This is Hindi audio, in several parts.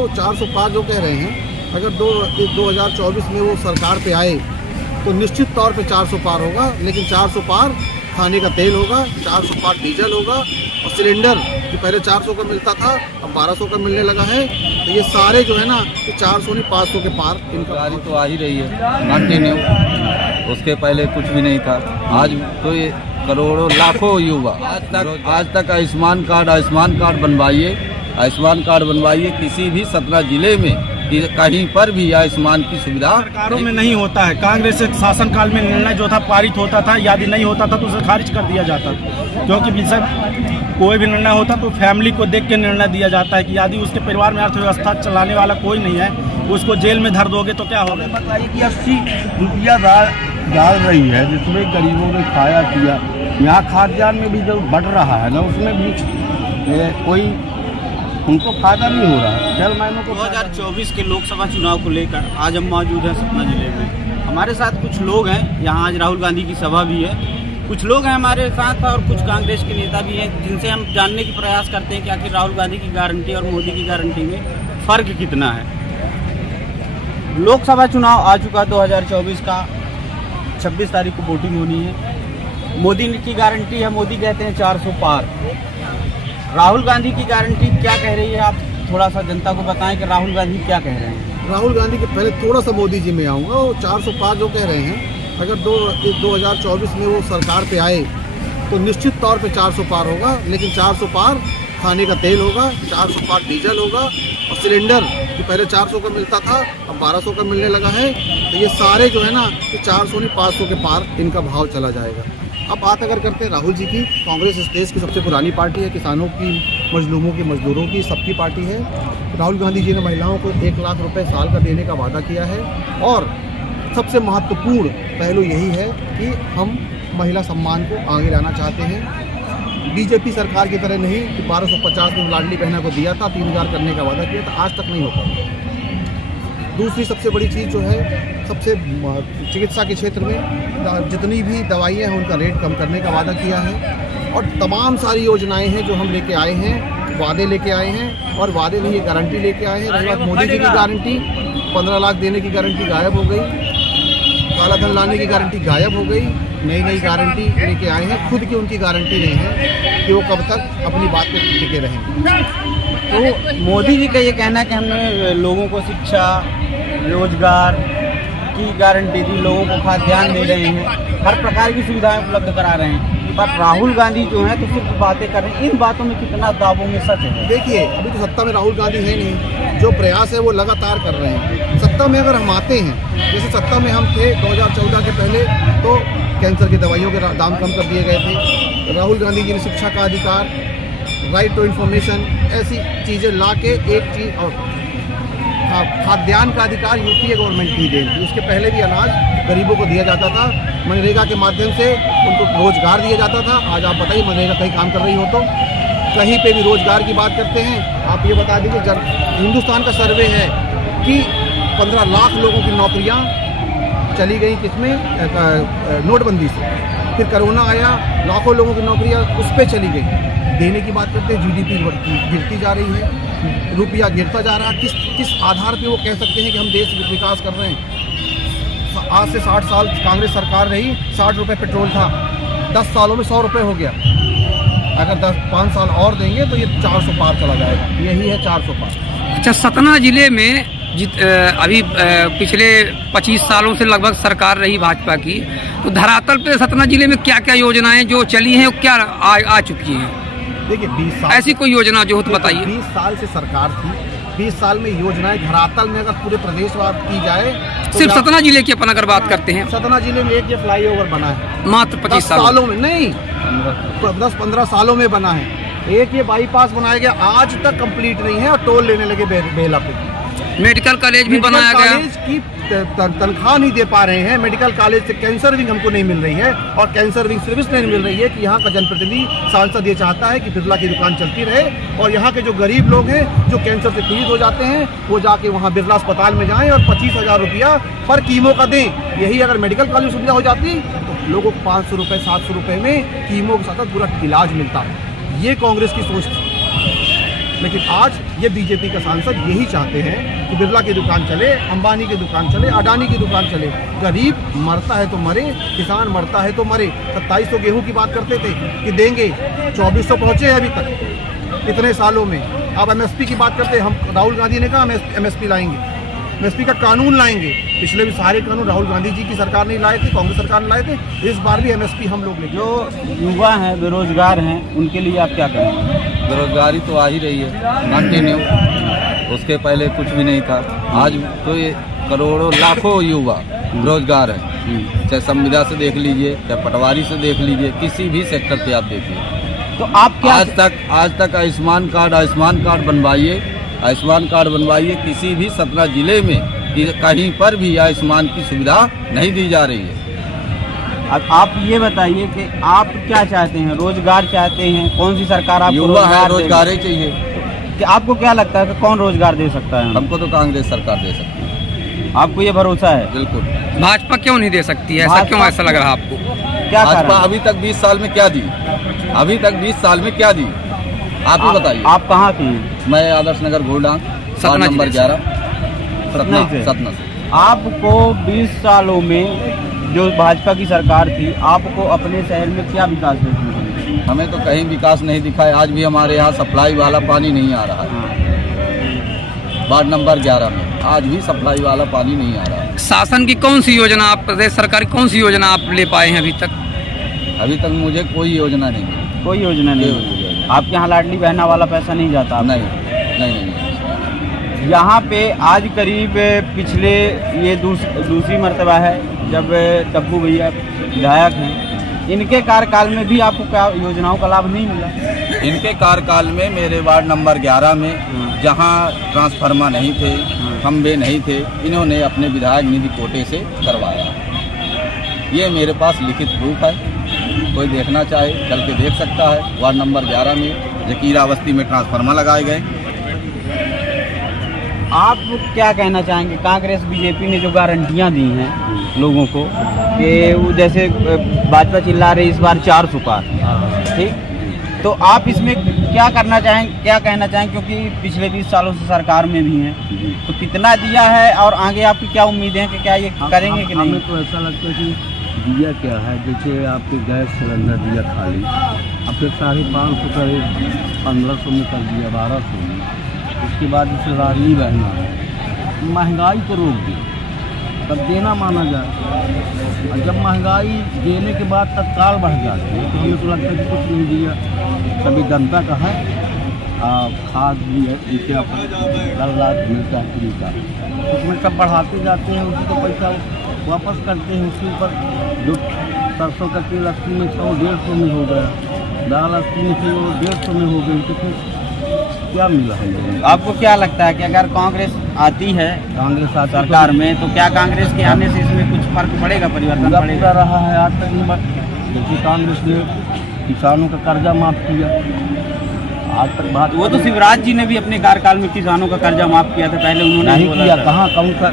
वो 400 पार जो कह रहे हैं, अगर 2024 में वो सरकार पे आए तो निश्चित तौर पे 400 पार होगा। लेकिन 400 पार खाने का तेल होगा, 400 पार डीजल होगा, और सिलेंडर जो पहले 400 का मिलता था अब 1200 का मिलने लगा है। तो ये सारे जो है ना, ये 400 नहीं 500 के पार इनका गाड़ी तो आ ही रही है कंटिन्यू। उसके पहले कुछ भी नहीं था। आज तो ये करोड़ों लाखों युवा आज तक आयुष्मान कार्ड बनवाइए, आयुष्मान कार्ड बनवाइए। किसी भी सतना जिले में कहीं पर भी आयुष्मान की सुविधा सरकारों में नहीं होता है। कांग्रेस के शासनकाल में निर्णय जो था पारित होता था, यदि नहीं होता था तो उसे खारिज कर दिया जाता था। क्योंकि कोई भी निर्णय होता तो फैमिली को देख के निर्णय दिया जाता है कि यदि उसके परिवार में अर्थव्यवस्था चलाने वाला कोई नहीं है, उसको जेल में धर दोगे तो क्या होगा। बताइए कि 80 रुपया डाल रही है, जिसमें गरीबों ने खाया पिया। यहाँ खाद्यान्न में भी जो बढ़ रहा है ना, उसमें भी कोई उनको फायदा नहीं हो रहा है। चल महीनों को 2024 के लोकसभा चुनाव को लेकर आज हम मौजूद हैं सतना जिले में। हमारे साथ कुछ लोग हैं, यहाँ आज राहुल गांधी की सभा भी है। कुछ लोग हैं हमारे साथ और कुछ कांग्रेस के नेता भी हैं, जिनसे हम जानने की प्रयास करते हैं कि आखिर राहुल गांधी की गारंटी और मोदी की गारंटी में फ़र्क कितना है। लोकसभा चुनाव आ चुका 2024 का, 26 तारीख को वोटिंग होनी है। मोदी की गारंटी है, मोदी कहते हैं 400 पार। राहुल गांधी की गारंटी क्या कह रही है, आप थोड़ा सा जनता को बताएं कि राहुल गांधी क्या कह रहे हैं। राहुल गांधी के पहले थोड़ा सा मोदी जी में आऊँगा। वो 400 पार जो कह रहे हैं, अगर 2024 में वो सरकार पे आए तो निश्चित तौर पे 400 पार होगा। लेकिन 400 पार खाने का तेल होगा, 400 पार डीजल होगा, और सिलेंडर जो पहले 400 का मिलता था अब 1200 का मिलने लगा है। तो ये सारे जो है ना, ये 400 नहीं 500 के पार इनका भाव चला जाएगा। अब बात अगर करते हैं राहुल जी की, कांग्रेस इस देश की सबसे पुरानी पार्टी है, किसानों की, मजलूमों की, मजदूरों की, सबकी पार्टी है। राहुल गांधी जी ने महिलाओं को 1 लाख रुपए साल का देने का वादा किया है, और सबसे महत्वपूर्ण पहलू यही है कि हम महिला सम्मान को आगे लाना चाहते हैं। बीजेपी सरकार की तरह नहीं कि 1250 में लाडली बहना को दिया था, 3000 करने का वादा किया था, आज तक नहीं हो पाया। दूसरी सबसे बड़ी चीज़ जो है, सबसे चिकित्सा के क्षेत्र में जितनी भी दवाइयाँ हैं उनका रेट कम करने का वादा किया है। और तमाम सारी योजनाएं हैं जो हम लेके आए हैं, वादे लेके आए हैं, और वादे नहीं ये गारंटी लेके आए हैं। रही बात मोदी जी की गारंटी, 15 लाख देने की गारंटी गायब हो गई, काला धन लाने की गारंटी गायब हो गई, नई गारंटी लेके आए हैं। खुद की उनकी गारंटी नहीं है कि वो कब तक अपनी बात पे टिके रहेंगे। तो मोदी जी का ये कहना है कि हमने लोगों को शिक्षा, रोजगार की गारंटी दी, लोगों को खाद्यान्न दे रहे हैं, हर प्रकार की सुविधाएं उपलब्ध करा रहे हैं। पर राहुल गांधी जो है तो सिर्फ बातें कर रहे हैं। इन बातों में कितना दावों में सच है? देखिए, अभी तो सत्ता में राहुल गांधी है नहीं, जो प्रयास है वो लगातार कर रहे हैं। सत्ता में अगर हम आते हैं, जैसे सत्ता में हम थे 2014 के पहले, तो कैंसर की दवाइयों के दाम कम कर दिए गए थे। राहुल गांधी जी ने शिक्षा का अधिकार, राइट टू इन्फॉर्मेशन, ऐसी चीज़ें ला के एक चीज़, और खाद्यान्न का अधिकार यूपीए गवर्नमेंट की देन थी। उसके पहले भी अनाज गरीबों को दिया जाता था, मनरेगा के माध्यम से उनको रोजगार दिया जाता था। आज आप बताइए, मनरेगा कहीं काम कर रही हो तो कहीं पे भी रोजगार की बात करते हैं। आप ये बता दीजिए, जब हिंदुस्तान का सर्वे है कि 15 लाख लोगों की नौकरियां चली गई, किसमें, नोटबंदी से। फिर कोरोना आया, लाखों लोगों की नौकरियां उस पर चली गई। देने की बात करते हैं, जीडीपी गिरती जा रही है, रुपया गिरता जा रहा है। किस आधार पे वो कह सकते हैं कि हम देश विकास कर रहे हैं? आज से 60 साल कांग्रेस सरकार रही, 60 रुपये पेट्रोल था, 10 सालों में 100 रुपये हो गया। अगर 5 साल और देंगे तो ये 400 पार चला जाएगा। यही है 400 पार। अच्छा, सतना जिले में अभी पिछले 25 सालों से लगभग सरकार रही भाजपा की, तो धरातल पे सतना जिले में क्या क्या योजनाएं जो चली हैं, क्या आ चुकी हैं? देखिए, 20 साल ऐसी कोई योजना जो हो तो बताइए। 20 साल से सरकार थी, 20 साल में योजनाएं धरातल में अगर पूरे प्रदेश बात की जाए तो सिर्फ सतना जिले की अपन अगर बात करते हैं, सतना जिले में एक ये फ्लाईओवर बना है, मात्र 25 सालों में नहीं, 10-15 सालों में बना है। एक ये बाईपास बनाया गया, आज तक कंप्लीट नहीं है, और टोल लेने लगे बेला पे। मेडिकल कॉलेज भी बनाया गया। कॉलेज की तनख्वाह नहीं दे पा रहे हैं। मेडिकल कॉलेज से कैंसर विंग हमको नहीं मिल रही है, और कैंसर विंग सर्विस नहीं मिल रही है कि यहाँ का जनप्रतिनिधि सांसद ये चाहता है कि बिरला की दुकान चलती रहे, और यहाँ के जो गरीब लोग हैं जो कैंसर से पीड़ित हो जाते हैं, वो जाके वहाँ बिरला अस्पताल में जाएं और 25,000 रुपया पर कीमो का दें। यही अगर मेडिकल कॉलेज सुविधा हो जाती तो लोगों को 500 रुपये 700 रुपये में कीमो के साथ पूरा इलाज मिलता है। ये कांग्रेस की सोच थी। लेकिन आज ये बीजेपी का सांसद यही चाहते हैं कि बिरला की दुकान चले, अंबानी की दुकान चले, अडानी की दुकान चले। गरीब मरता है तो मरे, किसान मरता है तो मरे। 2700 गेहूं की बात करते थे कि देंगे, 2400 पहुंचे हैं अभी तक इतने सालों में। अब एमएसपी की बात करते हैं, हम राहुल गांधी ने कहा एमएसपी लाएंगे, एमएसपी का कानून लाएंगे। पिछले भी सारे कानून राहुल गांधी जी की सरकार नहीं लाए थे, कांग्रेस सरकार ने लाए थे। इस बार भी एमएसपी हम लोग लेंगे। जो युवा हैं, बेरोजगार हैं, उनके लिए आप क्या कहेंगे? बेरोजगारी तो आ ही रही है कंटिन्यू, उसके पहले कुछ भी नहीं था। आज तो ये करोड़ों लाखों युवा बेरोजगार हैं। चाहे संविदा से देख लीजिए, चाहे पटवारी से देख लीजिए, किसी भी सेक्टर से आप देखिए। तो आप क्या आज तक आयुष्मान कार्ड बनवाइए, आयुष्मान कार्ड बनवाइए। किसी भी सतना जिले में कहीं पर भी आयुष्मान की सुविधा नहीं दी जा रही है। अब आप ये बताइए कि आप क्या चाहते हैं? रोजगार चाहते हैं? कौन सी सरकार आपको युवा है, रोजगार रोजगार ही चाहिए। कि आपको क्या लगता है कि कौन रोजगार दे सकता है? हमको तो कांग्रेस सरकार दे सकती है। आपको ये भरोसा है? बिल्कुल। भाजपा क्यों नहीं दे सकती है? ऐसा भाजपा- क्यों ऐसा लग रहा है आपको? क्या भाजपा कारण? अभी तक 20 साल में क्या दी? अभी तक 20 साल में क्या दी? आप ही बताइए। आप कहाँ के हैं? मैं आदर्श नगर गोल्डांग, वार्ड नंबर 11, सतना से। सतना से। आपको 20 सालों में जो भाजपा की सरकार थी, आपको अपने शहर में क्या विकास देखने को मिला? हमें तो कहीं विकास नहीं दिखा है। आज भी हमारे यहाँ सप्लाई वाला पानी नहीं आ रहा है। वार्ड नंबर 11 में आज भी सप्लाई वाला पानी नहीं आ रहा है। शासन की कौन सी योजना, आप प्रदेश सरकार की कौन सी योजना आप ले पाए हैं अभी तक? अभी तक मुझे कोई योजना नहीं मिली। कोई योजना नहीं कोई है। योजना। आपके यहाँ लाडली बहना वाला पैसा नहीं जाता आपको? नहीं। यहाँ पे आज करीब पिछले ये दूसरी मर्तबा है जब टप्पू भैया विधायक हैं, इनके कार्यकाल में भी आपको क्या योजनाओं का लाभ नहीं मिला? इनके कार्यकाल में मेरे वार्ड नंबर 11 में जहाँ ट्रांसफार्मर नहीं थे, खंबे नहीं थे, इन्होंने अपने विधायक निधि कोटे से करवाया। ये मेरे पास लिखित प्रूफ है, कोई देखना चाहे चल के देख सकता है। वार्ड नंबर 11 में जकीरा बस्ती में ट्रांसफार्मर लगाए गए। आप क्या कहना चाहेंगे? कांग्रेस बीजेपी ने जो गारंटियां दी हैं लोगों को कि वो जैसे भाजपा चिल्ला रही इस बार 400 पार, ठीक, तो आप इसमें क्या करना चाहेंगे, क्या कहना चाहेंगे? क्योंकि पिछले 20 सालों से सरकार में भी हैं, तो कितना दिया है और आगे आपकी क्या उम्मीदें हैं कि क्या ये करेंगे कि नहीं? हमें तो ऐसा लगता है कि दिया क्या है, जैसे आपके गैस सिलेंडर दिया खाली, अब फिर 550 करीब 1500 में कर दिया, 1200 में। उसके बाद जैसे लाडली बहना है, महंगाई को रोक दी, तब देना माना जाए। और जब महंगाई देने के बाद तत्काल बढ़ जाती है तो हमें तो लगता है कि कुछ नहीं दिया। कभी जनता का है, खाद भी है, इनके कल रात मिलता है फ्री का, उसमें सब बढ़ाते जाते हैं, उसी को पैसा वापस करते हैं। उसके ऊपर जो सरसों का तेल 80 में 100-150 में हो गया, दाल 80 में से वो 150 में हो गई, तो फिर क्या मिला है लोगों को? आपको क्या लगता है कि अगर कांग्रेस आती है कांग्रेस आती है सरकार में तो क्या कांग्रेस के आने से इसमें कुछ फर्क पड़ेगा, परिवर्तन पूरा पड़ेगा? रहा है आज तक नहीं बढ़। जैसे कांग्रेस ने किसानों का कर्जा माफ किया, आज तक बात वो तो शिवराज जी ने भी अपने कार्यकाल में किसानों का कर्जा माफ किया था, पहले उन्होंने नहीं बोला किया। था। कहाँ कौन सा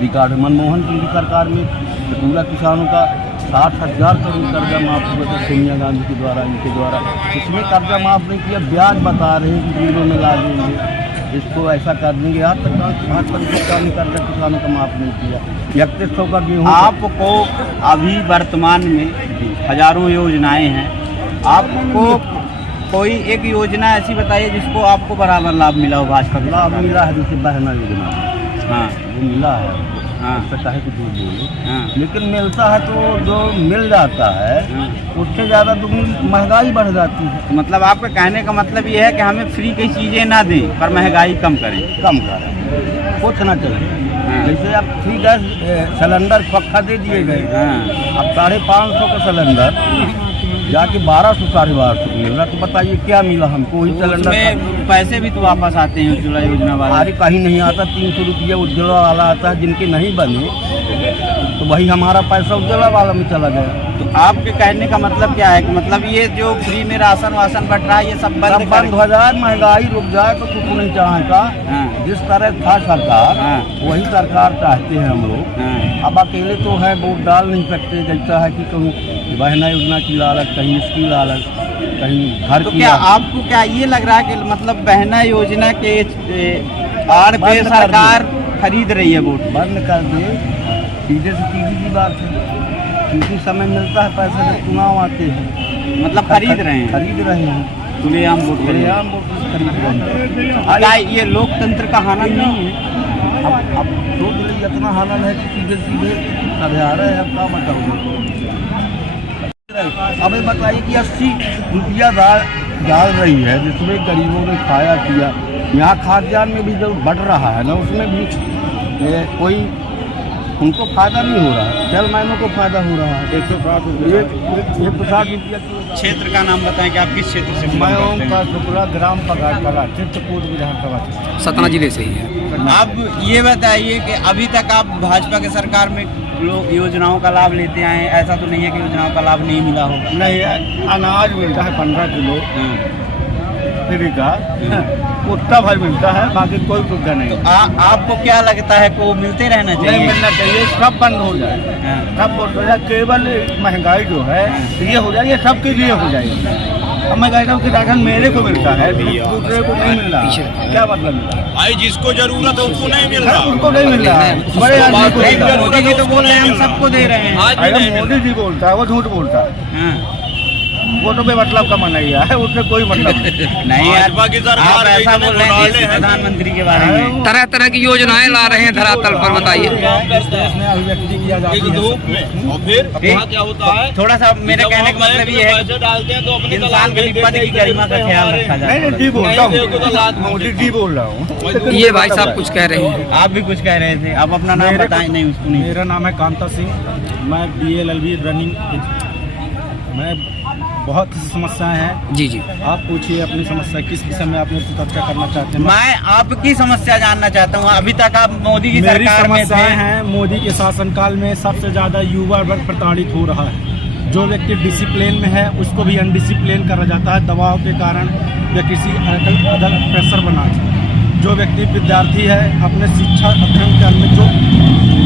रिकॉर्ड है? मनमोहन सिंह की सरकार में तो पूरा किसानों का 60,000 करोड़ कर्जा माफ हुआ था सोनिया गांधी के द्वारा, इनके द्वारा। इसमें कर्जा माफ नहीं किया, ब्याज बता रहे हैं कि जीरो में ला देंगे, इसको ऐसा कर देंगे। आज तक भाजपा सरकार ने कर्जा किसानों का माफ नहीं किया। 3100 का गेहूँ आपको अभी वर्तमान में हजारों योजनाएं हैं, आपको कोई एक योजना ऐसी बताइए जिसको आपको बराबर लाभ मिला हो भाजपा के? लाभ मिला है, जैसे बहना योजना, हाँ वो मिला है, हाँ उससे चाहे कुछ बोले, हाँ लेकिन मिलता है तो जो मिल जाता है उससे ज़्यादा दुगनी महंगाई बढ़ जाती है। तो मतलब आपका कहने का मतलब ये है कि हमें फ्री की चीज़ें ना दें पर महंगाई कम करें। कम करें, कुछ ना चले। हाँ। जैसे अब फ्री गैस सिलेंडर पक्का दे दिए गए, हाँ अब 550 का सिलेंडर जाके 1200-1250 मिल रहा, तो बताइए क्या मिला हमको? वही सिलेंडर उसमें पैसे भी तो वापस आते हैं उज्ज्वला योजना वाला। अरे कहीं नहीं आता, 300 रुपया उज्ज्वला वाला आता है, जिनके नहीं बने तो वही हमारा पैसा उज्ज्वला वाला में चला गया। तो आपके कहने का मतलब क्या है कि मतलब ये जो फ्री में राशन वासन बट रहा है ये सब बंद हो जाए, महंगाई रुक जाए तो कुछ नहीं चाहेगा। हाँ। जिस तरह था सरकार, हाँ। वही सरकार चाहते हैं हम लोग। हाँ। अब अकेले तो है, वोट डाल नहीं सकते। जैसा है कि कहूँ बहना योजना की लालच, कहीं इसकी लालच, कहीं घर तो की क्या आपको क्या ये लग रहा है कि मतलब बहना योजना के आड़ पे बंद कर सरकार खरीद रही है वोट? बंद कर दिए, सीधे से सीधी सी बात है, क्योंकि समय मिलता है, पैसे जब चुनाव आते हैं मतलब खरीद रहे हैं, खरीद रहे हैं, खुलेआम वोट खरीद रहे हैं। खुलेआम वोट खरीद रहे हैं। क्या ये लोकतंत्र का हनन नहीं है? अब सोच लीजिए इतना हालत है कि सीधे सीधे आ रहे हैं, अब क्या बताऊँ। अब ये बताइए कि 80 रुपया डाल रही है, जिसमें गरीबों ने खाया पिया, यहाँ खाद्यान्न में भी जो बढ़ रहा है ना, उसमें भी कोई उनको फायदा नहीं हो रहा है, सेलमैनों को फायदा हो रहा है। 150 रुपया। क्षेत्र का नाम बताएं कि आप किस क्षेत्र से मैं belong ओम करते का हैं? शुक्ला ग्राम पगारकला चित्रकूट विधानसभा से। सतना जिले से ही है। आप ये बताइए कि अभी तक आप भाजपा के सरकार में लोग योजनाओं का लाभ लेते आए हैं, ऐसा तो नहीं है कि योजनाओं का लाभ नहीं मिला हो? नहीं, अनाज मिलता है 15 किलो फ्री का, उतना भर मिलता है, बाकी कोई सुविधा नहीं। आपको क्या लगता है कि वो मिलते रहना नहीं चाहिए? मिलना चाहिए, सब बंद हो जाए, हाँ। सब बंद हो जाए। केवल महंगाई जो है ये हो जाए, ये सबके लिए हो जाएगी। अब मैं कहता हूँ कि राशन मेरे को मिलता है, दूसरे को नहीं मिल रहा, क्या मतलब मिल रहा है? भाई जिसको जरूरत है उसको नहीं मिल रहा। उनको नहीं मिल रहा है, बड़े आदमी को मिल रहा है। मोदी जी तो बोल रहे हैं हम सबको दे रहे हैं। आज भी अगर नहीं मिल मोदी जी बोलता है वो झूठ बोलता है, हाँ। वो तो बेमतलब का मनैया है, उससे कोई मतलब नहीं। नहीं यार, भाजपा की सरकार आप ऐसा इतने बोल रहे हैं घोटाले देश के हैं। प्रधानमंत्री के बारे में। तरह तरह की योजनाएं ला रहे हैं धरातल पर, बताइए। देश में अभिव्यक्ति किया जाती इस है। धूप में और फिर वहाँ क्या होता है? थोड़ा सा मेरे जब कहने हम का मतलब ये है पैसे डालते हैं तो अपने इंसान के लिए पद की गरिमा का ख्याल रखा नहीं जाए। नहीं, जी बोलता नहीं, देखो तो लात हूँ, मोदी जी बोल रहा हूँ। ये भाई साहब कुछ कह रहे हैं। आप भी कुछ कह रहे थे, आप अपना नाम मेरे बताएं। नहीं उसको नहीं। मेरा नाम है कांता सिंह, मैं BLLB रनिंग। मैं बहुत सी समस्याएं हैं। जी जी, आप पूछिए अपनी समस्या, किस विषय में आप मेरे से चर्चा करना चाहते हैं? मैं आपकी समस्या जानना चाहता हूँ। अभी तक आप मोदी की मेरी सरकार में समस्याएं थे। हैं, मोदी के शासनकाल में सबसे ज़्यादा युवा वर्ग प्रताड़ित हो रहा है। जो व्यक्ति डिसिप्लिन में है उसको भी अनडिसिप्लिन करा जाता है दबाव के कारण या किसी अदर प्रेशर बना के। जो व्यक्ति विद्यार्थी है, अपने शिक्षा अध्ययन काल में जो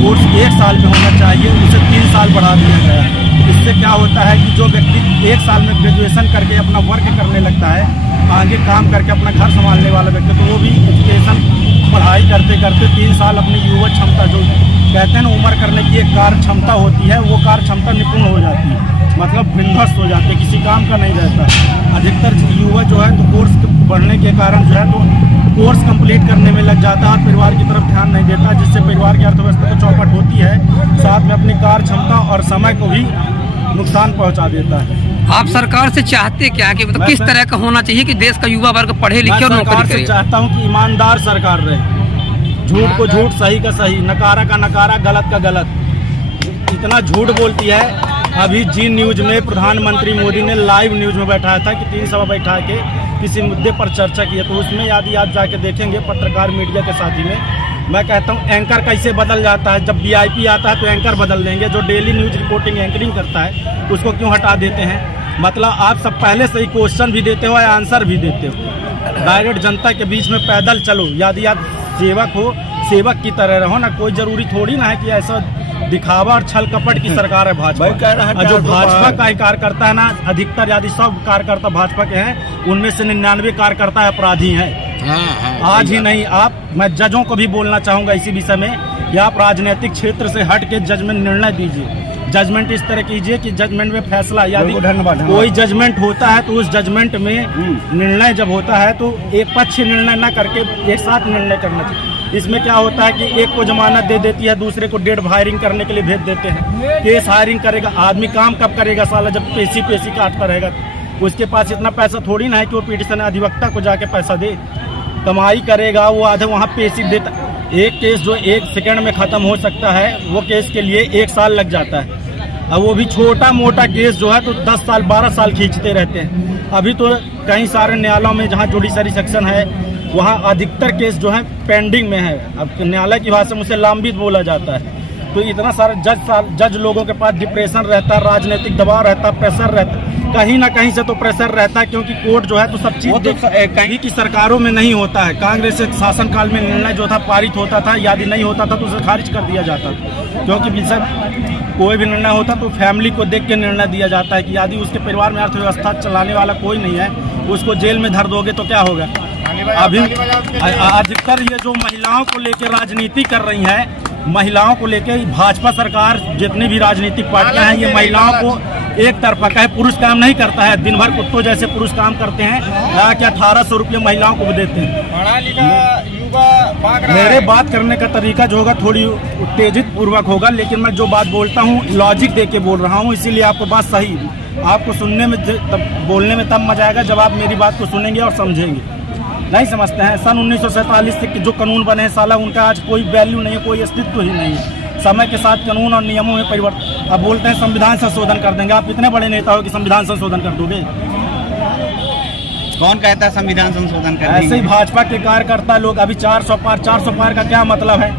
कोर्स 1 साल में होना चाहिए उसे 3 साल बढ़ा दिया गया है। इससे क्या होता है कि जो व्यक्ति 1 साल में ग्रेजुएशन करके अपना वर्क करने लगता है, आगे काम करके अपना घर संभालने वाला व्यक्ति, तो वो भी एजुकेशन पढ़ाई करते करते 3 साल अपनी युवा क्षमता, जो कहते हैं ना उम्र करने की एक कार्य क्षमता होती है, वो कार्य क्षमता निपुण हो जाती है, मतलब विध्वस्त हो जाती है, किसी काम का नहीं रहता है। अधिकतर युवा जो है तो कोर्स बढ़ने के कारण जो है तो कोर्स कंप्लीट करने में लग जाता है और परिवार की तरफ ध्यान नहीं देता, जिससे परिवार की अर्थव्यवस्था को चौपट होती है, साथ में अपनी कार्य क्षमता और समय को भी नुकसान पहुंचा देता है। आप सरकार से चाहते क्या है कि मतलब किस तरह का होना चाहिए कि देश का युवा वर्ग पढ़े लिखे और मैं सरकार नौकरी से करे? चाहता हूं कि ईमानदार सरकार रहे, झूठ को झूठ, सही का सही, नकारा का नकारा, गलत का गलत। इतना झूठ बोलती है। अभी जी न्यूज में प्रधानमंत्री मोदी ने लाइव न्यूज में बैठाया था कि 3 सभा बैठा के किसी मुद्दे पर चर्चा की है, तो उसमें यदि आप जाके देखेंगे पत्रकार मीडिया के साथी में, मैं कहता हूँ एंकर कैसे बदल जाता है। जब VIP आता है तो एंकर बदल देंगे, जो डेली न्यूज रिपोर्टिंग एंकरिंग करता है उसको क्यों हटा देते हैं? मतलब आप सब पहले से ही क्वेश्चन भी देते हो या आंसर भी देते हो। डायरेक्ट जनता के बीच में पैदल चलो, यदि आप सेवक हो, सेवक की तरह रहो ना। कोई जरूरी थोड़ी ना है कि ऐसा दिखावा और छल कपट की सरकार है भाजपा। भाई कह रहा है और जो 400 भाजपा का ही कार्यकर्ता है ना, अधिकतर यदि सब कार्यकर्ता भाजपा के हैं, उनमें से 99 कार्यकर्ता अपराधी हैं। आज ही नहीं, मैं जजों को भी बोलना चाहूंगा इसी विषय में, या आप राजनीतिक क्षेत्र से हट के जजमेंट निर्णय दीजिए। जजमेंट इस तरह कीजिए कि जजमेंट में फैसला, यदि धन्यवाद। कोई जजमेंट होता है तो उस जजमेंट में निर्णय जब होता है तो एक पक्ष निर्णय ना करके एक साथ निर्णय करना चाहिए। इसमें क्या होता है कि एक को जमानत दे देती है, दूसरे को डेड फायरिंग करने के लिए भेज देते हैं। केस फायरिंग करेगा आदमी, काम कब करेगा साला? जब पेशी काटता रहेगा। उसके पास इतना पैसा थोड़ी ना है कि वो पिटीशन अधिवक्ता को जाके पैसा दे। कमाई करेगा वो, आधे वहाँ पेशी देता। एक केस जो 1 सेकंड में ख़त्म हो सकता है, वो केस के लिए 1 साल लग जाता है। अब वो भी छोटा मोटा केस जो है तो 10 साल 12 साल खींचते रहते हैं। अभी तो कई सारे न्यायालयों में जहाँ जुडिशरी सेक्शन है, वहाँ अधिकतर केस जो है पेंडिंग में है। अब न्यायालय की भाषा में उसे लंबित बोला जाता है। तो इतना सारा जज लोगों के पास डिप्रेशन रहता है, राजनीतिक दबाव रहता है, प्रेशर रहता है। कहीं ना कहीं से तो प्रेशर रहता है, क्योंकि कोर्ट जो है तो सब चीज कहीं की सरकारों में नहीं होता है। कांग्रेस के शासनकाल में निर्णय जो था पारित होता था, यदि नहीं होता था तो उसे खारिज कर दिया जाता था, क्योंकि सर कोई भी निर्णय होता तो फैमिली को देख के निर्णय दिया जाता है कि यदि उसके परिवार में अर्थव्यवस्था चलाने वाला कोई नहीं है, उसको जेल में धर दोगे तो क्या होगा। अभी अधिकतर ये जो महिलाओं को लेकर राजनीति कर रही है, महिलाओं को लेकर भाजपा सरकार जितनी भी राजनीतिक पार्टियां हैं, ये महिलाओं को एक तरफा का है, पुरुष काम नहीं करता है। दिन भर कुत्तों जैसे पुरुष काम करते हैं, क्या 1800 रुपये महिलाओं को भी देते हैं। पढ़ा लिखा युवा मेरे बात करने का तरीका जो होगा थोड़ी उत्तेजित पूर्वक होगा, लेकिन मैं जो बात बोलता हूँ लॉजिक दे के बोल रहा हूँ, इसीलिए आपको बात सही आपको सुनने में बोलने में तब मजा आएगा जब आप मेरी बात को सुनेंगे और समझेंगे। नहीं समझते हैं, सन 1947 से जो कानून बने हैं साला, उनका आज कोई वैल्यू नहीं है, कोई अस्तित्व ही नहीं है। समय के साथ कानून और नियमों में परिवर्तन। अब बोलते हैं संविधान संशोधन कर देंगे। आप इतने बड़े नेता हो कि संविधान संशोधन कर दोगे? कौन कहता है संविधान संशोधन कर ऐसे ही भाजपा के कार्यकर्ता लोग अभी 400 पार का क्या मतलब है?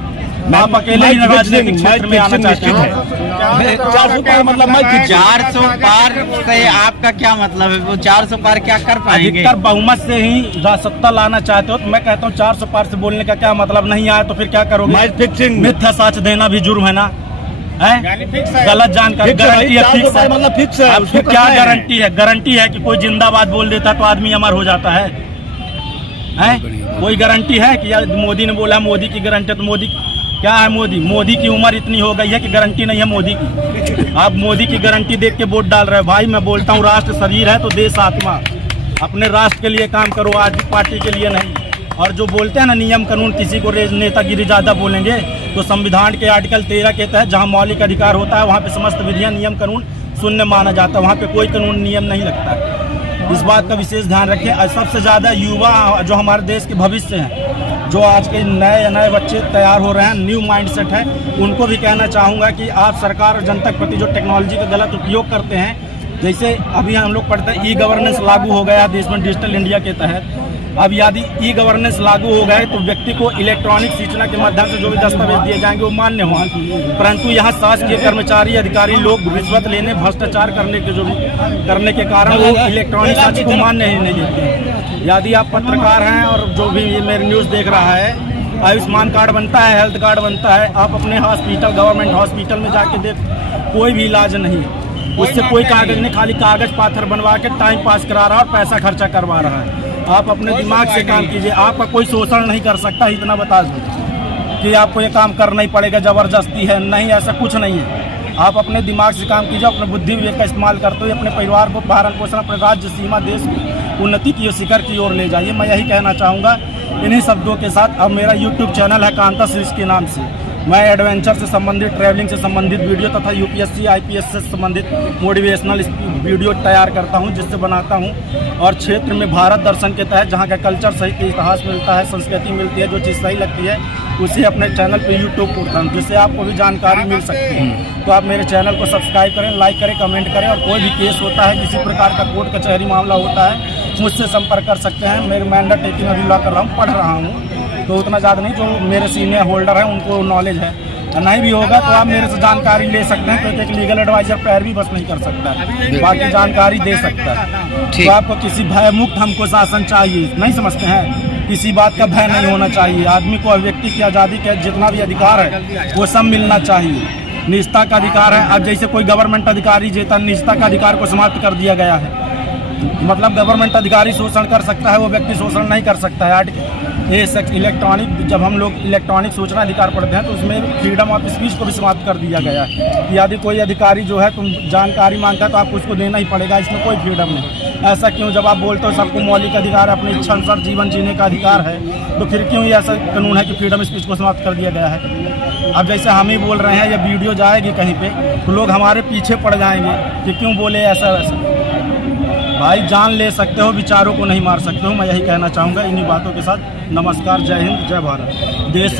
आप अकेले ही राजनीतिक क्षेत्र में आना चाहते हैं। 400 पार मतलब 400 पार से आपका क्या मतलब है? वो 400 पार क्या कर पाएंगे? अधिकतर बहुमत से ही सत्ता लाना चाहते हो, तो मैं कहता हूँ 400 पार से बोलने का क्या मतलब? नहीं आया तो फिर क्या करोगे? मिथ्या साक्ष्य देना भी जुर्म है ना, है? गलत जानकारी गारंटी है, फिक्स है, मतलब फिक्स है। आपको क्या गारंटी है? गारंटी है कि कोई जिंदाबाद बोल देता तो आदमी अमर हो जाता है? कोई गारंटी है कि मोदी ने बोला मोदी की गारंटी? तो मोदी क्या है? मोदी की उम्र इतनी हो गई है कि गारंटी नहीं है मोदी की। आप मोदी की गारंटी देख के वोट डाल रहे हो। भाई मैं बोलता हूँ, राष्ट्र शरीर है तो देश आत्मा। अपने राष्ट्र के लिए काम करो, आज पार्टी के लिए नहीं। और जो बोलते हैं ना नियम कानून, किसी को नेतागिरी ज़्यादा बोलेंगे तो संविधान के आर्टिकल 13 के तहत जहाँ मौलिक अधिकार होता है वहाँ पे समस्त विधियाँ नियम कानून शून्य माना जाता है, वहाँ पे कोई कानून नियम नहीं लगता। इस बात का विशेष ध्यान रखें। सबसे ज़्यादा युवा जो हमारे देश के भविष्य हैं, जो आज के नए बच्चे तैयार हो रहे हैं, न्यू माइंडसेट है, उनको भी कहना चाहूँगा कि आप सरकार और जनता के प्रति जो टेक्नोलॉजी का गलत उपयोग करते हैं, जैसे अभी हम लोग पढ़ते हैं ई गवर्नेंस लागू हो गया देश में डिजिटल इंडिया के तहत। अब यदि ई गवर्नेंस लागू हो गए तो व्यक्ति को इलेक्ट्रॉनिक सूचना के माध्यम से जो भी दस्तावेज दिए जाएंगे वो मान्य होंगे, परंतु यहाँ शासकीय कर्मचारी अधिकारी लोग रिश्वत लेने भ्रष्टाचार करने के कारण वो इलेक्ट्रॉनिक साक्ष्य को मान्य ही नहीं देते हैं। यदि आप पत्रकार हैं और जो भी ये मेरी न्यूज़ देख रहा है, आयुष्मान कार्ड बनता है, हेल्थ कार्ड बनता है, आप अपने हॉस्पिटल गवर्नमेंट हॉस्पिटल में जाके देख, कोई भी इलाज नहीं है, उससे कोई कागज नहीं, खाली कागज पाथर बनवा के टाइम पास करा रहा है और पैसा खर्चा करवा रहा है। आप अपने दिमाग से काम कीजिए। आपका कोई शोषण नहीं कर सकता, इतना बता दूं कि आपको ये काम करना ही पड़ेगा, ज़बरदस्ती है नहीं, ऐसा कुछ नहीं है। आप अपने दिमाग से काम कीजिए, अपने बुद्धि विवेक का इस्तेमाल करते हुए अपने परिवार को भरण पोषण, अपने राज्य सीमा देश को उन्नति की शिखर की ओर ले जाइए। मैं यही कहना चाहूँगा इन्हीं शब्दों के साथ। अब मेरा यूट्यूब चैनल है कांता सीरीज के नाम से। मैं एडवेंचर से संबंधित, ट्रैवलिंग से संबंधित वीडियो तथा यूपीएससी आईपीएस से संबंधित मोटिवेशनल वीडियो तैयार करता हूं, जिससे बनाता हूं। और क्षेत्र में भारत दर्शन के तहत जहां का कल्चर सहित इतिहास मिलता है, संस्कृति मिलती है, जो चीज़ सही लगती है उसे अपने चैनल पे यूट्यूब करता हूँ, जिससे आपको भी जानकारी मिल सकती है। तो आप मेरे चैनल को सब्सक्राइब करें, लाइक करें, कमेंट करें। और कोई भी केस होता है, किसी प्रकार का कोर्ट कचहरी मामला होता है, मुझसे संपर्क कर सकते हैं। मेरे मैंडेट टेकिंग अभी लॉ कर रहा हूँ, पढ़ रहा हूँ, तो उतना ज़्यादा नहीं, जो मेरे सीनियर होल्डर हैं उनको नॉलेज है। नहीं भी होगा तो आप मेरे से जानकारी ले सकते हैं, क्योंकि एक लीगल एडवाइजर पैर भी बस नहीं कर सकता, बाकी जानकारी दे सकता है। तो आपको किसी भय मुक्त हमको शासन चाहिए, नहीं समझते हैं? किसी बात का भय नहीं होना चाहिए। आदमी को व्यक्ति की आज़ादी का जितना भी अधिकार है वो सब मिलना चाहिए। निजता का अधिकार है। अब जैसे कोई गवर्नमेंट अधिकारी जेता, निजता का अधिकार को समाप्त कर दिया गया है। मतलब गवर्नमेंट अधिकारी शोषण कर सकता है, वो व्यक्ति शोषण नहीं कर सकता है। इलेक्ट्रॉनिक, जब हम लोग इलेक्ट्रॉनिक सूचना अधिकार पढ़ते हैं तो उसमें फ्रीडम ऑफ स्पीच को भी समाप्त कर दिया गया है। यदि कोई अधिकारी जो है तुम जानकारी मांगता है तो आपको उसको देना ही पड़ेगा, इसमें कोई फ्रीडम नहीं। ऐसा क्यों? जब आप बोलते हो सबको मौलिक अधिकार है, अपनी इच्छा अनुसार जीवन जीने का अधिकार है, तो फिर क्यों ये ऐसा कानून है कि फ्रीडम स्पीच को समाप्त कर दिया गया है? अब जैसे हम ही बोल रहे हैं, ये वीडियो जाएगी कहीं पे तो लोग हमारे पीछे पड़ जाएंगे कि क्यों बोले ऐसा वैसा। भाई जान ले सकते हो, विचारों को नहीं मार सकते हो। मैं यही कहना चाहूँगा इन्हीं बातों के साथ। नमस्कार, जय हिंद, जय भारत। देश